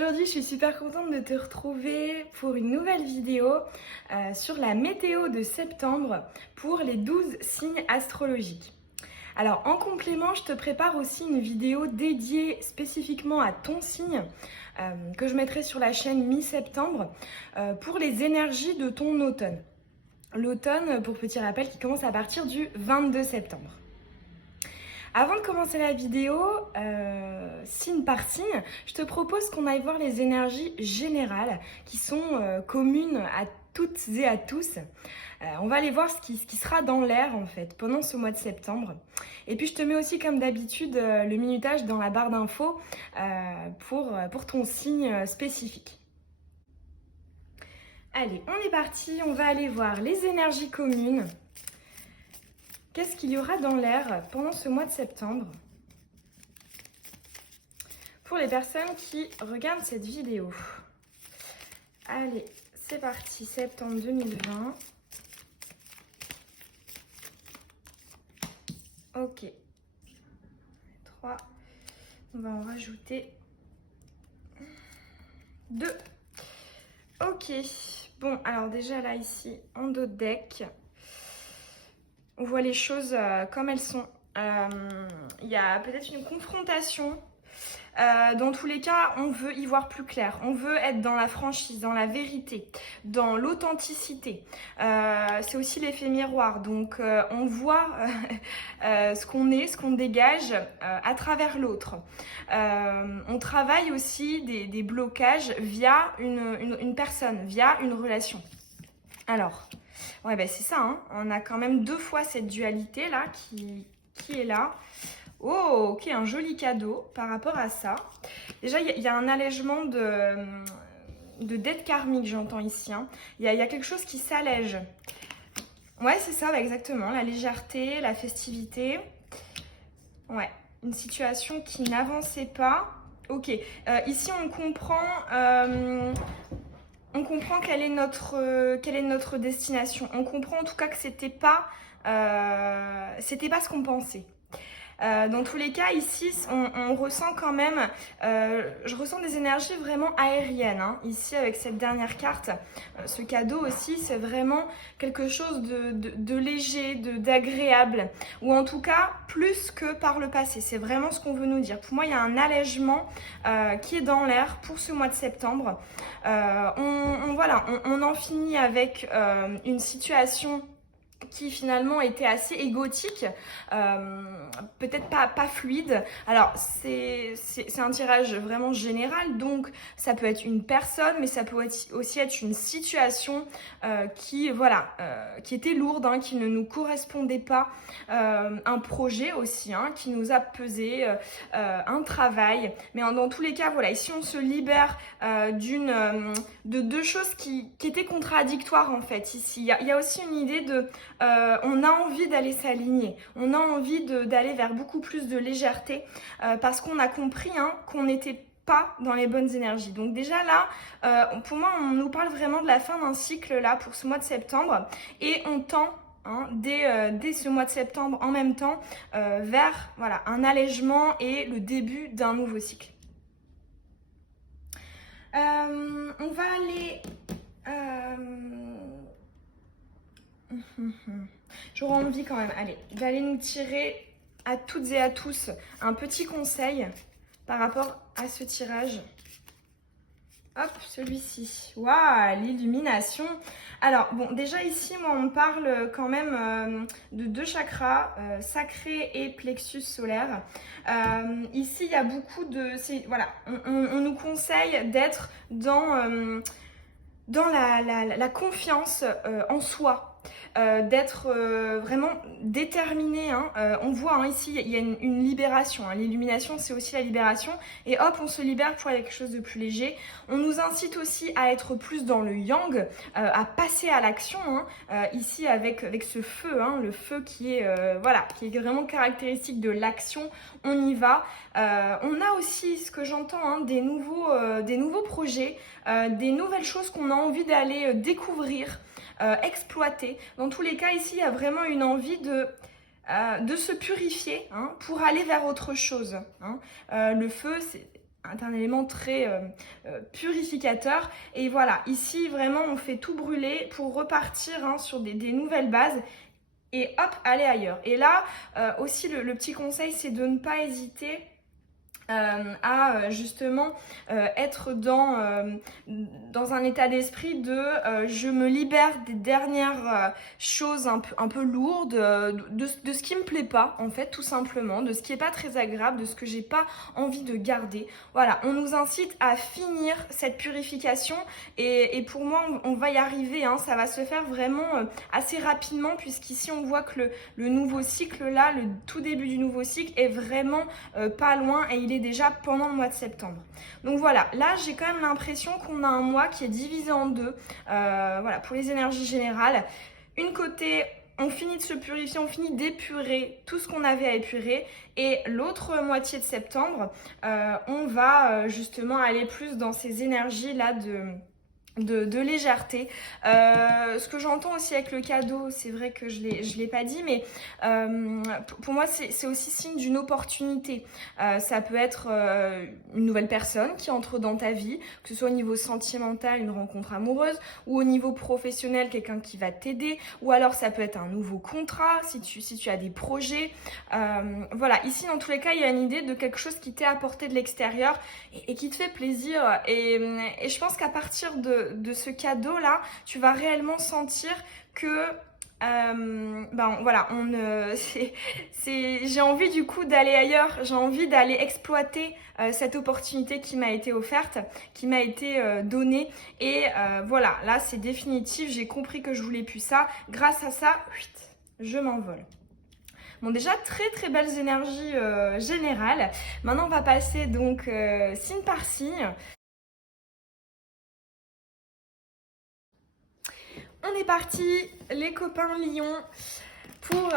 Aujourd'hui, je suis super contente de te retrouver pour une nouvelle vidéo sur la météo de septembre pour les 12 signes astrologiques. Alors, en complément, je te prépare aussi une vidéo dédiée spécifiquement à ton signe que je mettrai sur la chaîne mi-septembre pour les énergies de ton automne. L'automne, pour petit rappel, qui commence à partir du 22 septembre. Avant de commencer la vidéo, signe par signe, je te propose qu'on aille voir les énergies générales qui sont communes à toutes et à tous. On va aller voir ce qui sera dans l'air en fait pendant ce mois de septembre. Et puis je te mets aussi comme d'habitude le minutage dans la barre d'infos pour ton signe spécifique. Allez, on est parti, on va aller voir les énergies communes. Qu'est-ce qu'il y aura dans l'air pendant ce mois de septembre pour les personnes qui regardent cette vidéo? Allez, c'est parti, septembre 2020. Ok. 3. On va en rajouter 2. Ok. Bon, alors déjà là, ici, en dos de deck, on voit les choses comme elles sont. Il y a peut-être une confrontation. Dans tous les cas, on veut y voir plus clair. On veut être dans la franchise, dans la vérité, dans l'authenticité. C'est aussi l'effet miroir. Donc, on voit ce qu'on est, ce qu'on dégage à travers l'autre. On travaille aussi des blocages via une personne, via une relation. Alors, ouais, ben c'est ça. Hein. On a quand même 2 fois cette dualité là qui est là. Oh, ok, un joli cadeau par rapport à ça. Déjà, il y a un allègement de dette karmique, j'entends ici. Hein. Il y a quelque chose qui s'allège. Ouais, c'est ça, bah, exactement. La légèreté, la festivité. Ouais, une situation qui n'avançait pas. Ok, ici on comprend quelle est notre destination. On comprend en tout cas que c'était pas ce qu'on pensait. Dans tous les cas, ici, on ressent quand même, je ressens des énergies vraiment aériennes. Hein. Ici, avec cette dernière carte, ce cadeau aussi, c'est vraiment quelque chose de léger, d'agréable, ou en tout cas, plus que par le passé. C'est vraiment ce qu'on veut nous dire. Pour moi, il y a un allègement qui est dans l'air pour ce mois de septembre. On en finit avec une situation qui finalement était assez égotique, peut-être pas fluide. Alors c'est un tirage vraiment général, donc ça peut être une personne, mais ça peut aussi être une situation qui était lourde, hein, qui ne nous correspondait pas, un projet aussi, hein, qui nous a pesé, un travail. Mais dans tous les cas, voilà, ici on se libère de 2 choses qui étaient contradictoires en fait. Ici, il y a aussi une idée de on a envie d'aller s'aligner, on a envie d'aller vers beaucoup plus de légèreté parce qu'on a compris, hein, qu'on n'était pas dans les bonnes énergies. Donc déjà là, pour moi, on nous parle vraiment de la fin d'un cycle là pour ce mois de septembre et on tend, hein, dès ce mois de septembre en même temps vers voilà, un allègement et le début d'un nouveau cycle. On va aller... J'aurais envie quand même, allez, d'aller nous tirer à toutes et à tous un petit conseil par rapport à ce tirage. Hop, celui-ci. Waouh, l'illumination. Alors, bon, déjà ici, moi, on parle quand même de 2 chakras, sacré et plexus solaire. Ici, il y a beaucoup de... Voilà, on nous conseille d'être dans la confiance en soi. D'être vraiment déterminé. Hein. On voit, hein, ici, il y a une libération. Hein. L'illumination, c'est aussi la libération. Et hop, on se libère pour aller à quelque chose de plus léger. On nous incite aussi à être plus dans le yang, à passer à l'action. Hein. Ici, avec ce feu, hein, le feu qui est vraiment caractéristique de l'action. On y va. On a aussi, ce que j'entends, hein, des nouveaux projets, des nouvelles choses qu'on a envie d'aller découvrir. Exploiter. Dans tous les cas, ici, il y a vraiment une envie de se purifier, hein, pour aller vers autre chose. Hein. Le feu, c'est un élément très purificateur. Et voilà, ici vraiment on fait tout brûler pour repartir hein, sur des nouvelles bases. Et hop, aller ailleurs. Et là, aussi le petit conseil, c'est de ne pas hésiter à justement être dans un état d'esprit de je me libère des dernières choses un peu lourdes, de ce qui me plaît pas en fait tout simplement, de ce qui est pas très agréable, de ce que j'ai pas envie de garder. Voilà, on nous incite à finir cette purification et pour moi on va y arriver, hein, ça va se faire vraiment assez rapidement puisqu'ici on voit que le nouveau cycle là, le tout début du nouveau cycle est vraiment pas loin et il est déjà pendant le mois de septembre. Donc voilà, là j'ai quand même l'impression qu'on a un mois qui est divisé en deux, voilà, pour les énergies générales. Une côté, on finit de se purifier, on finit d'épurer tout ce qu'on avait à épurer, et l'autre moitié de septembre, on va justement aller plus dans ces énergies là de légèreté. Ce que j'entends aussi avec le cadeau, c'est vrai que je l'ai pas dit, mais pour moi c'est aussi signe d'une opportunité. Ça peut être une nouvelle personne qui entre dans ta vie, que ce soit au niveau sentimental, une rencontre amoureuse, ou au niveau professionnel, quelqu'un qui va t'aider, ou alors ça peut être un nouveau contrat, si tu as des projets. Voilà, ici dans tous les cas, il y a une idée de quelque chose qui t'est apporté de l'extérieur et qui te fait plaisir. Et je pense qu'à partir de ce cadeau-là, tu vas réellement sentir que ben voilà, j'ai envie du coup d'aller ailleurs, j'ai envie d'aller exploiter cette opportunité qui m'a été offerte, qui m'a été donnée, et voilà, là c'est définitif, j'ai compris que je voulais plus ça, grâce à ça, je m'envole. Bon, déjà très très belles énergies générales. Maintenant on va passer donc signe par signe. On est parti, les copains lions, pour...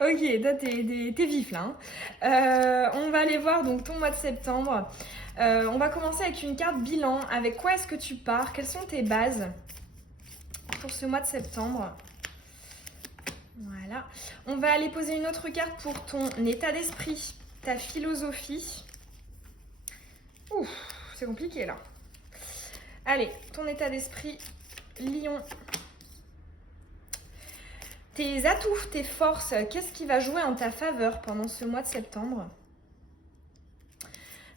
Ok, toi t'es vif là. Hein. On va aller voir donc ton mois de septembre. On va commencer avec une carte bilan. Avec quoi est-ce que tu pars? Quelles sont tes bases pour ce mois de septembre? Voilà. On va aller poser une autre carte pour ton état d'esprit, ta philosophie. Ouf, c'est compliqué là. Allez, ton état d'esprit, lion. Tes atouts, tes forces, qu'est-ce qui va jouer en ta faveur pendant ce mois de septembre?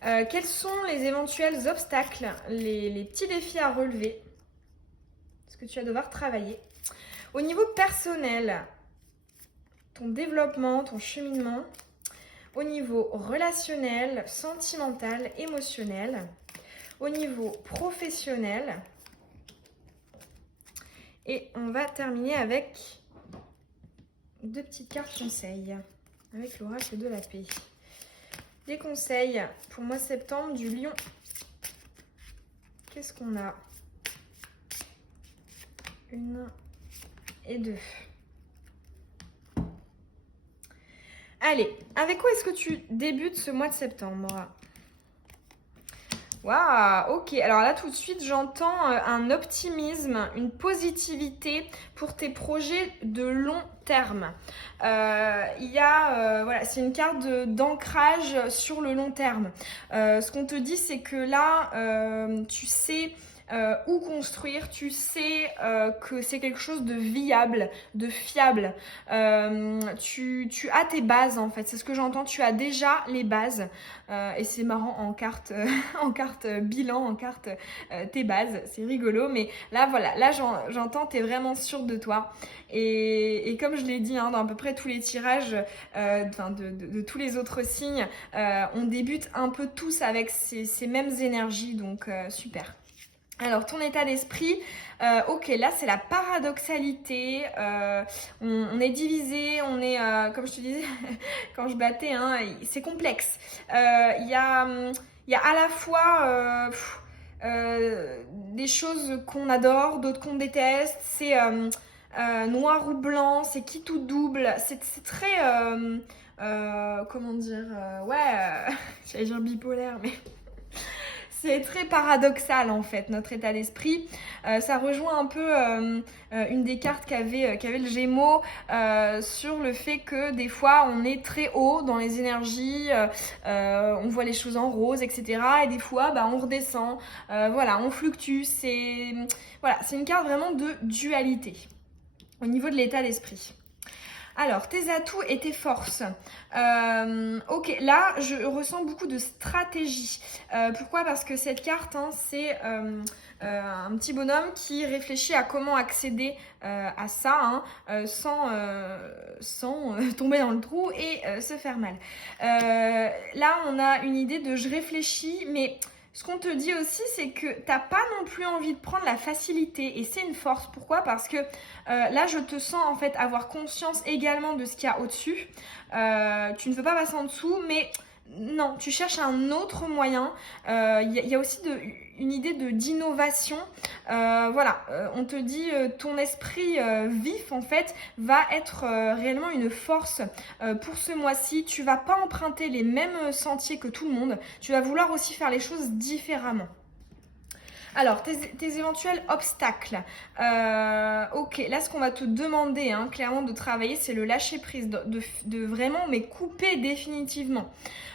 Quels sont les éventuels obstacles, les petits défis à relever? Ce que tu vas devoir travailler. Au niveau personnel, ton développement, ton cheminement. Au niveau relationnel, sentimental, émotionnel. Au niveau professionnel. Et on va terminer avec deux petites cartes conseils. Avec l'oracle de la paix. Des conseils pour mois de septembre du lion. Qu'est-ce qu'on a? 1 et 2. Allez, avec quoi est-ce que tu débutes ce mois de septembre? Waouh, ok. Alors là, tout de suite, j'entends un optimisme, une positivité pour tes projets de long terme. Voilà, c'est une carte d'ancrage sur le long terme. Ce qu'on te dit, c'est que là, tu sais où construire, tu sais que c'est quelque chose de viable, de fiable. Tu as tes bases en fait, c'est ce que j'entends, tu as déjà les bases. Et c'est marrant en carte, en carte bilan, en carte tes bases, c'est rigolo. Mais là voilà, là j'entends, t'es vraiment sûre de toi. Et comme je l'ai dit hein, dans à peu près tous les tirages, de tous les autres signes, on débute un peu tous avec ces mêmes énergies, donc super. Alors, ton état d'esprit, ok, là c'est la paradoxalité, on est divisé, on est, comme je te disais quand je battais, hein, c'est complexe. Il y a à la fois des choses qu'on adore, d'autres qu'on déteste, c'est noir ou blanc, c'est qui tout double, c'est très, comment dire, ouais, j'allais dire bipolaire, mais... C'est très paradoxal en fait notre état d'esprit. Ça rejoint un peu une des cartes qu'avait le Gémeaux sur le fait que des fois on est très haut dans les énergies, on voit les choses en rose, etc. Et des fois on redescend, voilà, on fluctue. C'est une carte vraiment de dualité au niveau de l'état d'esprit. Alors, tes atouts et tes forces. Ok, là, je ressens beaucoup de stratégie. Pourquoi? Parce que cette carte, c'est un petit bonhomme qui réfléchit à comment accéder à ça sans tomber dans le trou et se faire mal. Là, on a une idée de je réfléchis, mais ce qu'on te dit aussi, c'est que t'as pas non plus envie de prendre la facilité et c'est une force. Pourquoi? Parce que là, je te sens en fait avoir conscience également de ce qu'il y a au-dessus. Tu ne veux pas passer en dessous, mais non, tu cherches un autre moyen. Y a aussi une idée d'innovation. Voilà, on te dit ton esprit vif en fait va être réellement une force pour ce mois-ci. Tu vas pas emprunter les mêmes sentiers que tout le monde. Tu vas vouloir aussi faire les choses différemment. Alors, tes éventuels obstacles. Ok, là, ce qu'on va te demander, clairement, de travailler, c'est le lâcher prise, de vraiment, mais couper définitivement.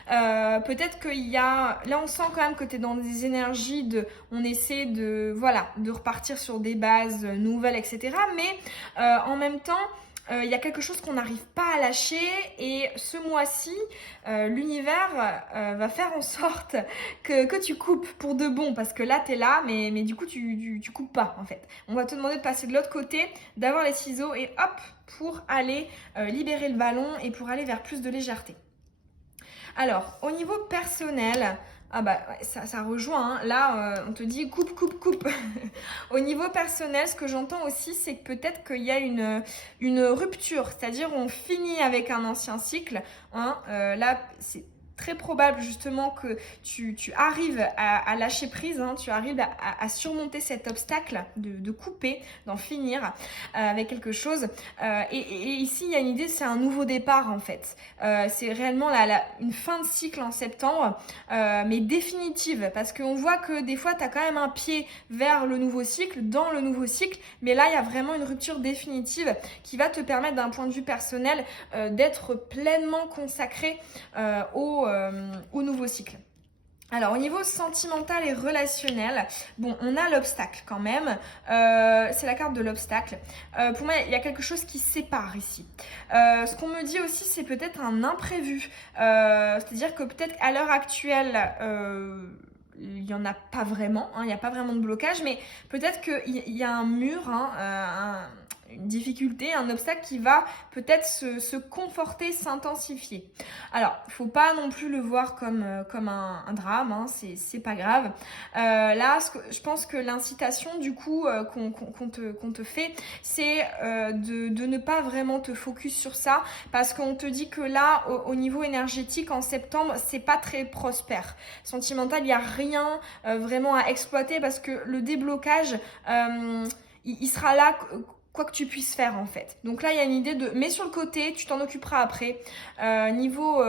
Peut-être qu'il y a... Là, on sent quand même que tu es dans des énergies on essaie de repartir sur des bases nouvelles, etc. Mais en même temps... il y a quelque chose qu'on n'arrive pas à lâcher et ce mois-ci, l'univers va faire en sorte que tu coupes pour de bon parce que là, tu es là, mais du coup, tu coupes pas en fait. On va te demander de passer de l'autre côté, d'avoir les ciseaux et hop, pour aller libérer le ballon et pour aller vers plus de légèreté. Alors, au niveau personnel, ça rejoint. Là, on te dit coupe. Au niveau personnel, ce que j'entends aussi, c'est que peut-être qu'il y a une rupture. C'est-à-dire, on finit avec un ancien cycle. Là, c'est très probable justement que tu arrives à lâcher prise, tu arrives à surmonter cet obstacle de couper, d'en finir avec quelque chose. Et ici, il y a une idée, c'est un nouveau départ en fait. C'est réellement une fin de cycle en septembre, mais définitive, parce qu'on voit que des fois, tu as quand même un pied vers le nouveau cycle, dans le nouveau cycle, mais là, il y a vraiment une rupture définitive qui va te permettre d'un point de vue personnel d'être pleinement consacré au nouveau cycle. Alors, au niveau sentimental et relationnel, bon, on a l'obstacle quand même. C'est la carte de l'obstacle. Pour moi, il y a quelque chose qui sépare ici. Ce qu'on me dit aussi, c'est peut-être un imprévu. C'est-à-dire que peut-être à l'heure actuelle... il n'y en a pas vraiment, il n'y a pas vraiment de blocage, mais peut-être qu'il y a un mur, une difficulté, un obstacle qui va peut-être se conforter, s'intensifier. Alors, il ne faut pas non plus le voir comme un drame, c'est pas grave. Là, je pense que l'incitation du coup qu'on te fait, c'est de ne pas vraiment te focus sur ça, parce qu'on te dit que là, au niveau énergétique, en septembre, c'est pas très prospère. Sentimental, il n'y a rien vraiment à exploiter, parce que le déblocage, il sera là quoi que tu puisses faire en fait. Donc là, il y a une idée de mets sur le côté, tu t'en occuperas après. Au niveau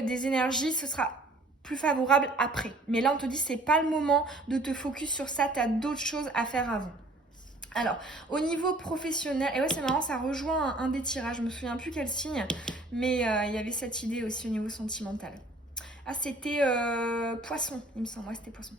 des énergies, ce sera plus favorable après. Mais là, on te dit c'est pas le moment de te focus sur ça, tu as d'autres choses à faire avant. Alors, au niveau professionnel, et ouais, c'est marrant, ça rejoint un des tirages, je me souviens plus quel signe, mais il y avait cette idée aussi au niveau sentimental. Ah, c'était poisson, il me semble. Ouais, c'était poisson.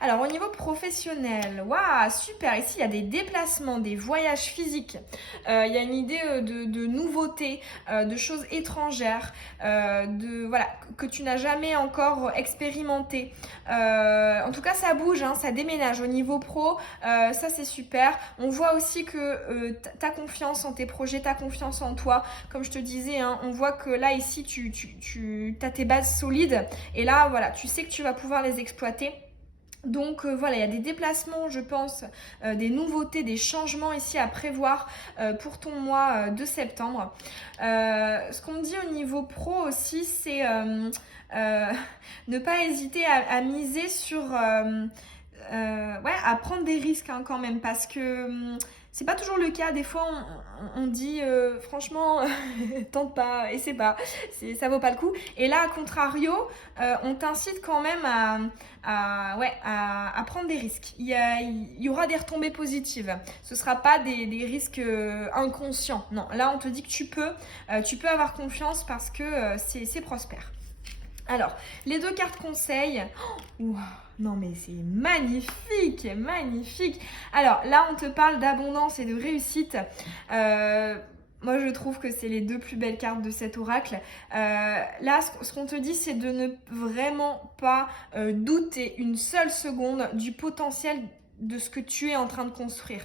Alors, au niveau professionnel, waouh, super. Ici, il y a des déplacements, des voyages physiques. Il y a une idée de nouveautés, de choses étrangères, que tu n'as jamais encore expérimenté. En tout cas, ça bouge, ça déménage. Au niveau pro, ça, c'est super. On voit aussi que ta confiance en tes projets, ta confiance en toi, comme je te disais, on voit que là, ici, tu as tes bases solides. Et là, voilà, tu sais que tu vas pouvoir les exploiter. Donc il y a des déplacements, je pense, des nouveautés, des changements ici à prévoir pour ton mois de septembre. Ce qu'on me dit au niveau pro aussi, c'est ne pas hésiter à miser sur... à prendre des risques quand même, parce que C'est pas toujours le cas, des fois on dit franchement tente pas, essaie pas, ça vaut pas le coup. Et là, à contrario, on t'incite quand même à prendre des risques. Il y aura des retombées positives. Ce sera pas des risques inconscients. Non, là on te dit que tu peux avoir confiance parce que c'est prospère. Alors, les 2 cartes conseils. Oh, wow, non mais c'est magnifique, magnifique. Alors là, on te parle d'abondance et de réussite. Moi, je trouve que c'est les 2 plus belles cartes de cet oracle. Là, ce qu'on te dit, c'est de ne vraiment pas douter une seule seconde du potentiel de ce que tu es en train de construire.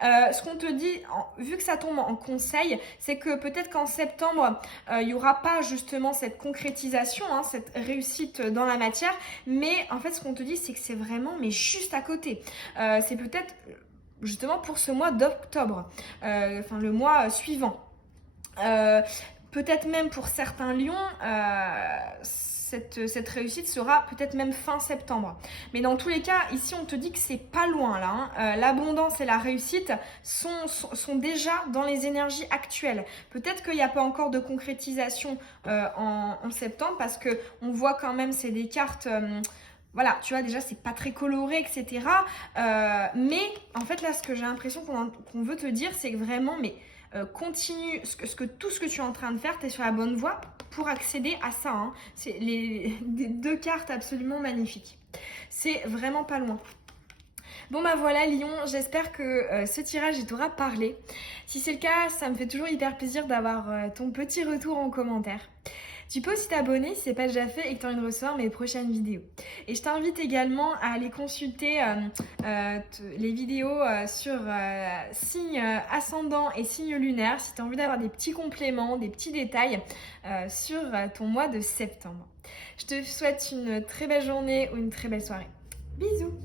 Ce qu'on te dit, vu que ça tombe en conseil, c'est que peut-être qu'en septembre, il n'y aura pas justement cette concrétisation, hein, cette réussite dans la matière, mais en fait ce qu'on te dit, c'est que c'est vraiment mais juste à côté. C'est peut-être justement pour ce mois d'octobre, enfin le mois suivant. Peut-être même pour certains lions, cette réussite sera peut-être même fin septembre. Mais dans tous les cas, ici on te dit que c'est pas loin là. Hein. L'abondance et la réussite sont déjà dans les énergies actuelles. Peut-être qu'il n'y a pas encore de concrétisation en septembre parce que on voit quand même c'est des cartes. Voilà, tu vois, déjà, c'est pas très coloré, etc. Mais en fait, là, ce que j'ai l'impression qu'on veut te dire, c'est que vraiment, mais continue, tout ce que tu es en train de faire, tu es sur la bonne voie pour accéder à ça. Hein. C'est des 2 cartes absolument magnifiques. C'est vraiment pas loin. Bon bah voilà Lion, j'espère que ce tirage il t'aura parlé. Si c'est le cas, ça me fait toujours hyper plaisir d'avoir ton petit retour en commentaire. Tu peux aussi t'abonner si ce n'est pas déjà fait et que tu as envie de recevoir mes prochaines vidéos. Et je t'invite également à aller consulter les vidéos sur signe ascendant et signe lunaire si tu as envie d'avoir des petits compléments, des petits détails sur ton mois de septembre. Je te souhaite une très belle journée ou une très belle soirée. Bisous!